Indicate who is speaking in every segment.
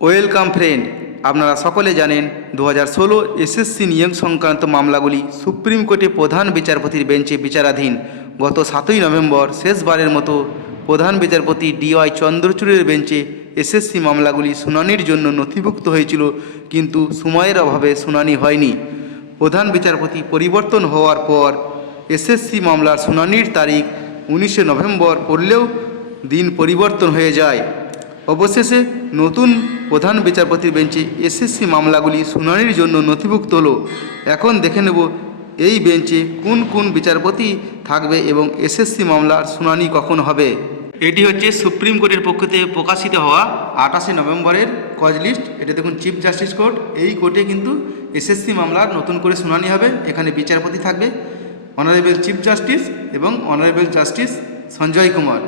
Speaker 1: Welcome friend, আপনারা সকলে জানেন দু হাজার ষোলো এসএসসি নিয়োগ সংক্রান্ত মামলাগুলি সুপ্রিম কোর্টে প্রধান বিচারপতির বেঞ্চে বিচারাধীন। গত সাতই নভেম্বর শেষবারের মতো প্রধান বিচারপতি ডিওয়াই চন্দ্রচূড়ের বেঞ্চে এসএসসি মামলাগুলি শুনানির জন্য নথিভুক্ত হয়েছিল, কিন্তু সময়ের অভাবে শুনানি হয়নি। প্রধান বিচারপতি পরিবর্তন হওয়ার পর এসএসসি মামলার শুনানির তারিখ উনিশে নভেম্বর পড়লেও দিন পরিবর্তন হয়ে যায়। অবশেষে নতুন প্রধান বিচারপতির বেঞ্চে এসএসসি মামলাগুলি শুনানির জন্য নথিভুক্ত হলো। এখন দেখে নেব এই বেঞ্চে কোন কোন বিচারপতি থাকবে এবং এসএসসি মামলার শুনানি কখন হবে। এটি হচ্ছে সুপ্রিম কোর্টের পক্ষ থেকে প্রকাশিত হওয়া আঠাশে নভেম্বরের কজ লিস্ট। এটা দেখুন, চিফ জাস্টিস কোর্ট। এই কোর্টে কিন্তু এসএসসি মামলার নতুন করে শুনানি হবে। এখানে বিচারপতি থাকবে। অনারেবল চিফ জাস্টিস এবং অনারেবল জাস্টিস সঞ্জয় কুমার।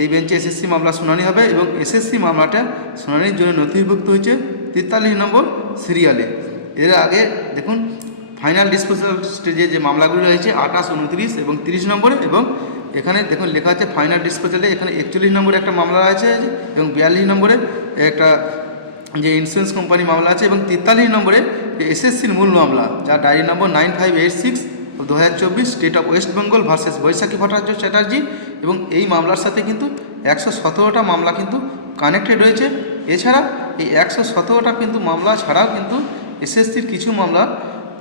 Speaker 1: এই বেঞ্চে এসএসসি মামলা শুনানি হবে এবং এসএসসি মামলাটা শুনানির জন্য নথিভুক্ত হয়েছে তেতাল্লিশ নম্বর সিরিয়ালে। এর আগে দেখুন ফাইনাল ডিসপোজাল স্টেজে যে মামলাগুলি রয়েছে, আঠাশ, উনত্রিশ এবং তিরিশ নম্বরে এবং এখানে দেখুন লেখা আছে ফাইনাল ডিসপোজালে এখানে একচল্লিশ নম্বরে একটা মামলা আছে এবং বিয়াল্লিশ নম্বরে একটা যে ইন্স্যুরেন্স কোম্পানি মামলা আছে এবং তেতাল্লিশ নম্বরে এসএসসির মূল মামলা, যার diary number nine five eight six দু হাজার চব্বিশ state of West Bengal versus Baishakhi Bhattacharya Chatterjee এবং এই মামলার সাথে কিন্তু একশো সতেরোটা মামলা কিন্তু কানেক্টেড রয়েছে এছাড়া এই একশো সতেরোটা কিন্তু মামলা ছাড়াও কিন্তু এসএসসির কিছু মামলা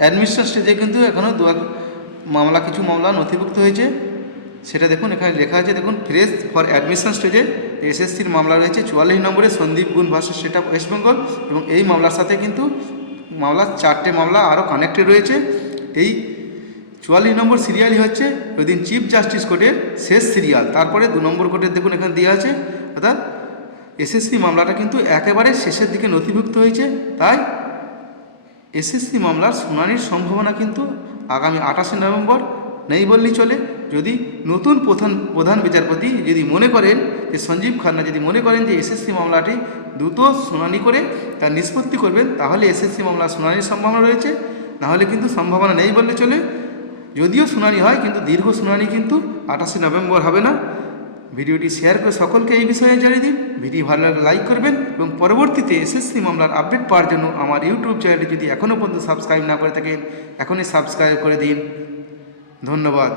Speaker 1: অ্যাডমিশন স্টেজে কিন্তু এখনও দু মামলা কিছু মামলা নথিভুক্ত হয়েছে। সেটা দেখুন, এখানে লেখা আছে, দেখুন ফ্রেশ ফর অ্যাডমিশন স্টেজে এসএসসির মামলা রয়েছে চুয়াল্লিশ নম্বরে Sandip Gun versus state of West Bengal এবং এই মামলার সাথে কিন্তু মামলা চারটে মামলা আরও কানেক্টেড রয়েছে। এই চুয়াল্লিশ নম্বর সিরিয়ালই হচ্ছে ওই দিন চিফ জাস্টিস কোর্টের শেষ সিরিয়াল। তারপরে দু নম্বর কোর্টের দেখুন এখানে দেওয়া আছে, অর্থাৎ এসএসসি মামলাটা কিন্তু একেবারে শেষের দিকে নথিভুক্ত হয়েছে। তাই এসএসসি মামলার শুনানির সম্ভাবনা কিন্তু আগামী আঠাশে নভেম্বর নেই বললেই চলে। যদি নতুন প্রধান প্রধান বিচারপতি যদি মনে করেন যে সঞ্জীব খান্না যদি মনে করেন যে এসএসসি মামলাটি দ্রুত শুনানি করে তার নিষ্পত্তি করবেন, তাহলে এসএসসি মামলার শুনানির সম্ভাবনা রয়েছে। নাহলে কিন্তু সম্ভাবনা নেই বললে চলে। যদিও শুনানি হয়, কিন্তু দীর্ঘ শুনানি কিন্তু আঠাশে নভেম্বর হবে না। ভিডিওটি শেয়ার করে সকলকে এই বিষয়ে জানিয়ে দিন। ভিডিও ভালো লাগলে লাইক করবেন এবং পরবর্তীতে এসএসসি মামলার আপডেট পাওয়ার জন্য আমার ইউটিউব চ্যানেলটি যদি এখনও পর্যন্ত সাবস্ক্রাইব না করে থাকেন, এখনই সাবস্ক্রাইব করে দিন। ধন্যবাদ।